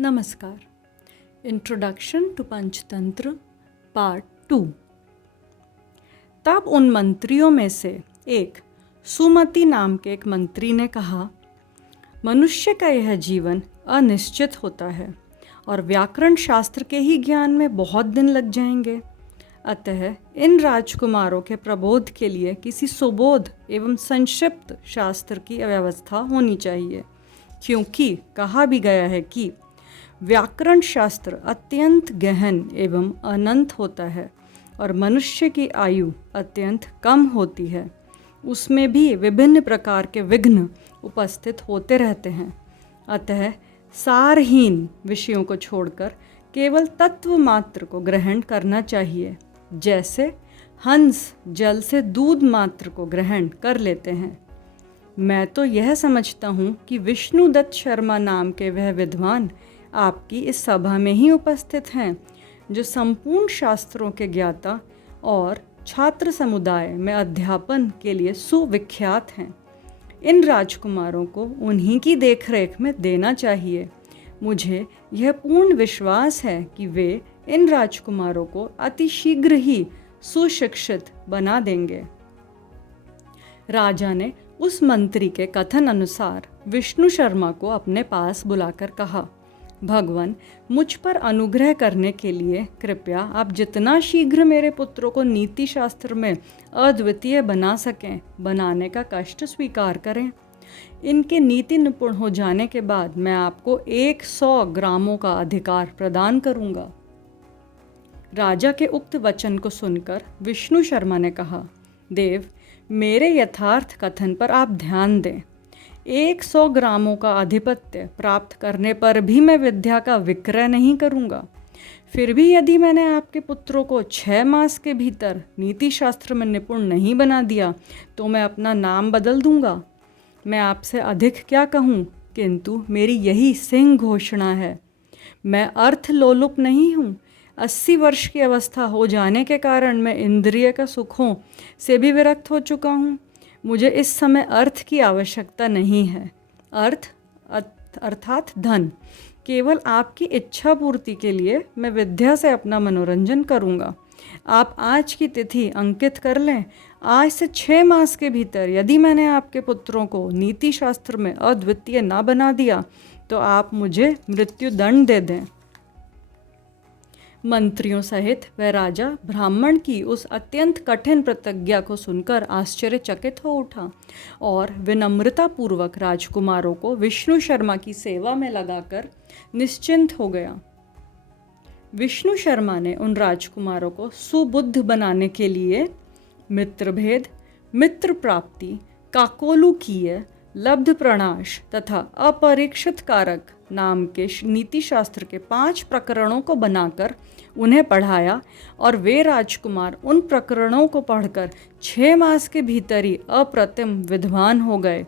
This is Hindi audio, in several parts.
नमस्कार। Introduction to Panchatantra part 2। तब उन मंत्रियों में से एक सुमति नाम के एक मंत्री ने कहा, मनुष्य का यह जीवन अनिश्चित होता है और व्याकरण शास्त्र के ही ज्ञान में बहुत दिन लग जाएंगे। अतः इन राजकुमारों के प्रबोध के लिए किसी सुबोध एवं संक्षिप्त शास्त्र की व्यवस्था होनी चाहिए, क्योंकि कहा भी गया है कि व्याकरण शास्त्र अत्यंत गहन एवं अनंत होता है और मनुष्य की आयु अत्यंत कम होती है। उसमें भी विभिन्न प्रकार के विघ्न उपस्थित होते रहते हैं। अतः सारहीन विषयों को छोड़कर केवल तत्व मात्र को ग्रहण करना चाहिए, जैसे हंस जल से दूध मात्र को ग्रहण कर लेते हैं। मैं तो यह समझता हूँ कि विष्णुदत्त शर्मा नाम के वह विद्वान आपकी इस सभा में ही उपस्थित हैं, जो संपूर्ण शास्त्रों के ज्ञाता और छात्र समुदाय में अध्यापन के लिए सुविख्यात हैं। इन राजकुमारों को उन्हीं की देखरेख में देना चाहिए। मुझे यह पूर्ण विश्वास है कि वे इन राजकुमारों को अतिशीघ्र ही सुशिक्षित बना देंगे। राजा ने उस मंत्री के कथन अनुसार विष्णु शर्मा को अपने पास बुलाकर कहा, भगवान, मुझ पर अनुग्रह करने के लिए कृपया आप जितना शीघ्र मेरे पुत्रों को नीति शास्त्र में अद्वितीय बना सकें, बनाने का कष्ट स्वीकार करें। इनके नीति निपुण हो जाने के बाद मैं आपको 100 ग्रामों का अधिकार प्रदान करूंगा। राजा के उक्त वचन को सुनकर विष्णु शर्मा ने कहा, देव, मेरे यथार्थ कथन पर आप ध्यान दें। 100 ग्रामों का आधिपत्य प्राप्त करने पर भी मैं विद्या का विक्रय नहीं करूंगा। फिर भी यदि मैंने आपके पुत्रों को 6 मास के भीतर नीति शास्त्र में निपुण नहीं बना दिया तो मैं अपना नाम बदल दूंगा। मैं आपसे अधिक क्या कहूँ, किंतु मेरी यही सिंह घोषणा है। मैं अर्थ लोलुप नहीं हूँ। 80 वर्ष की अवस्था हो जाने के कारण मैं इंद्रिय का सुखों से भी विरक्त हो चुका हूँ। मुझे इस समय अर्थ की आवश्यकता नहीं है। अर्थात धन, केवल आपकी इच्छा पूर्ति के लिए मैं विद्या से अपना मनोरंजन करूँगा। आप आज की तिथि अंकित कर लें। आज से 6 मास के भीतर यदि मैंने आपके पुत्रों को नीति शास्त्र में अद्वितीय ना बना दिया तो आप मुझे मृत्यु दंड दे दें। मंत्रियों सहित वह राजा ब्राह्मण की उस अत्यंत कठिन प्रतिज्ञा को सुनकर आश्चर्यचकित हो उठा और विनम्रतापूर्वक राजकुमारों को विष्णु शर्मा की सेवा में लगाकर निश्चिंत हो गया। विष्णु शर्मा ने उन राजकुमारों को सुबुद्ध बनाने के लिए मित्रभेद, मित्र प्राप्ति, काकोलुकीय, लब्ध प्रणाश तथा अपरीक्षित कारक नाम के नीति शास्त्र के 5 प्रकरणों को बनाकर उन्हें पढ़ाया और वे राजकुमार उन प्रकरणों को पढ़कर 6 मास के भीतर ही अप्रतिम विद्वान हो गए।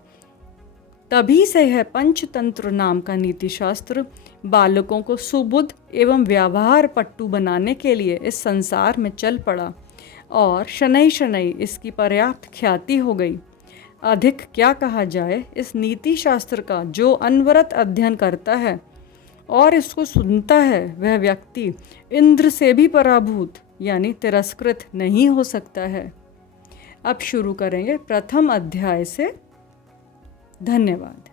तभी से यह पंचतंत्र नाम का नीति शास्त्र बालकों को सुबुद्ध एवं व्यवहार पट्टू बनाने के लिए इस संसार में चल पड़ा और शनै शनै इसकी पर्याप्त ख्याति हो गई। अधिक क्या कहा जाए, इस नीति शास्त्र का जो अनवरत अध्ययन करता है और इसको सुनता है वह व्यक्ति इंद्र से भी पराभूत यानी तिरस्कृत नहीं हो सकता है। अब शुरू करेंगे प्रथम अध्याय से। धन्यवाद।